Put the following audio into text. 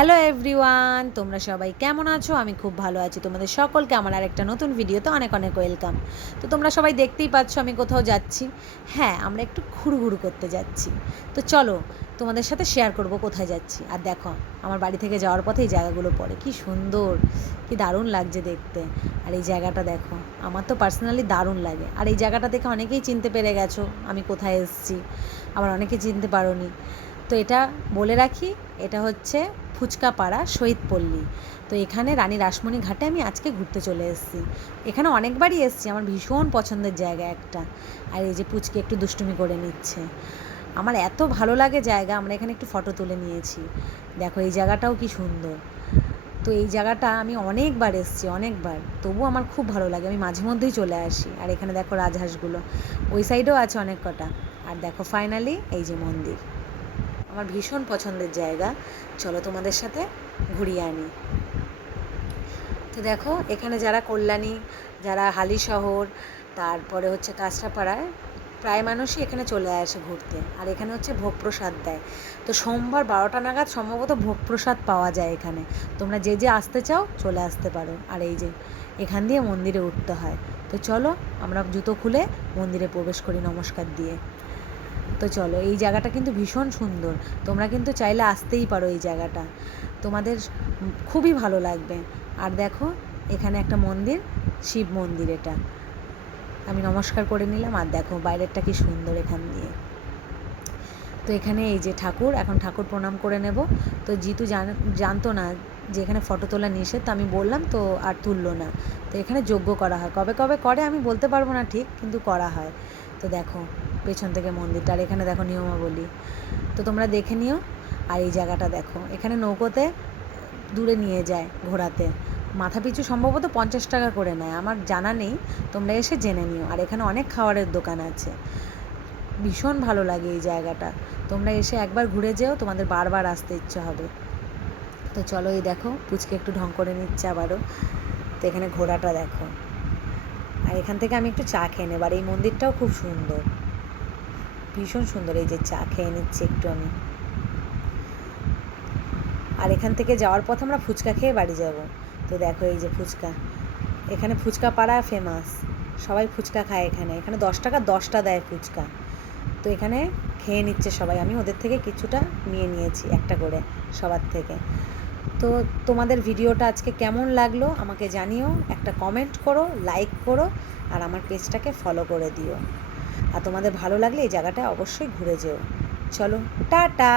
Hello everyone, তোমরা সবাই কেমন আছো? আমি খুব ভালো আছি। তোমাদের সকলকে আমার আরেকটা নতুন ভিডিওতে অনেক অনেক ওয়েলকাম। তো তোমরা সবাই দেখতেই পাচ্ছ আমি কোথাও যাচ্ছি। হ্যাঁ, আমরা একটু ঘুরু করতে যাচ্ছি। তো চলো তোমাদের সাথে শেয়ার করব কোথায় যাচ্ছি। আর দেখো, আমার বাড়ি থেকে যাওয়ার পথে এই জায়গাগুলো পড়ে, কি সুন্দর, কি দারুণ লাগছে দেখতে। আর এই জায়গাটা দেখো, আমার তো পার্সোনালি দারুণ লাগে। আর এই জায়গাটা দেখে অনেকেই চিনতে পেরে গেছো আমি কোথায় এসেছি, আবার অনেকে চিনতে পারোনি। তো এটা বলে রাখি, এটা হচ্ছে ফুচকাপাড়া শহীদপল্লী। তো এখানে রানী রাসমণি ঘাটে আমি আজকে ঘুরতে চলে এসেছি। এখানে অনেকবারই এসেছি, আমার ভীষণ পছন্দের জায়গা একটা। আর এই যে পুচকে একটু দুষ্টুমি করে নিচ্ছে, আমার এত ভালো লাগে জায়গা। আমরা এখানে একটু ফটো তুলে নিয়েছি। দেখো এই জায়গাটাও কি সুন্দর। তো এই জায়গাটা আমি অনেকবার এসেছি, অনেকবার, তবুও আমার খুব ভালো লাগে, আমি মাঝে মধ্যেই চলে আসি। আর এখানে দেখো রাজহাঁসগুলো, ওই সাইডেও আছে অনেক কটা। আর দেখো ফাইনালি এই যে মন্দির, আমার ভীষণ পছন্দের জায়গা। চলো তোমাদের সাথে ঘুরিয়ে আনি। তো দেখো এখানে যারা কল্যাণী, যারা হালিশহর, তারপরে হচ্ছে কাঁচরাপাড়ায়, প্রায় মানুষই এখানে চলে আসে ঘুরতে। আর এখানে হচ্ছে ভোগ প্রসাদ দেয়। তো সোমবার 12টা নাগাদ সম্ভবত ভোগ প্রসাদ পাওয়া যায় এখানে। তোমরা যে যে আসতে চাও চলে আসতে পারো। আর এই যে এখান দিয়ে মন্দিরে উঠতে হয়। তো চলো আমরা জুতো খুলে মন্দিরে প্রবেশ করি নমস্কার দিয়ে। তো চলো, এই জায়গাটা কিন্তু ভীষণ সুন্দর, তোমরা কিন্তু চাইলে আসতেই পারো এই জায়গাটা, তোমাদের খুবই ভালো লাগবে। আর দেখো এখানে একটা মন্দির, শিব মন্দির, এটা আমি নমস্কার করে নিলাম। আর দেখো বাইরেরটা কি সুন্দর এখান দিয়ে। তো এখানে এই যে ঠাকুর, এখন ঠাকুর প্রণাম করে নেব। তো জিতু জানতো না যে এখানে ফটো তোলা নিষেধ, তো আমি বললাম, তো আর তুললো না। তো এখানে যজ্ঞ করা হয়, কবে কবে করে আমি বলতে পারবো না ঠিক, কিন্তু করা হয়। তো দেখো পেছন থেকে মন্দিরটা, আর এখানে দেখো নিয়মাবলী, তো তোমরা দেখে নিও। আর এই জায়গাটা দেখো, এখানে নৌকোতে দূরে নিয়ে যায় ঘোরাতে, মাথা পিছু সম্ভবত 50 টাকা করে নেয়, আমার জানা নেই, তোমরা এসে জেনে নিও। আর এখানে অনেক খাবারের দোকান আছে, ভীষণ ভালো লাগে এই জায়গাটা। তোমরা এসে একবার ঘুরে যেও, তোমাদের বারবার আসতে ইচ্ছে হবে। তো চলো, এই দেখো পুচকে একটু ঢং করে নিচ্ছে আবারও। তো এখানে ঘোড়াটা দেখো। আর এখান থেকে আমি একটু চা খেয়ে নেব। আর এই মন্দিরটাও খুব সুন্দর, ভীষণ সুন্দর। এই যে চা খেয়ে নিচ্ছি একটু আমি। আর এখান থেকে যাওয়ার পথে আমরা ফুচকা খেয়ে বাড়ি যাব। তো দেখো এই যে ফুচকা, এখানে ফুচকা পাড়া ফেমাস, সবাই ফুচকা খায় এখানে। এখানে 10 টাকা 10টা দেয় ফুচকা। তো এখানে খেয়ে নিচ্ছে সবাই, আমি ওদের থেকে কিছুটা নিয়ে নিয়েছি, একটা করে সবার থেকে। তো তোমাদের ভিডিওটা আজকে কেমন লাগলো আমাকে জানিও, একটা কমেন্ট করো, লাইক করো, আর আমার পেজটাকে ফলো করে দিও। আর তোমাদের ভালো লাগলে এই জায়গাটা অবশ্যই ঘুরে যেও। চলো টাটা।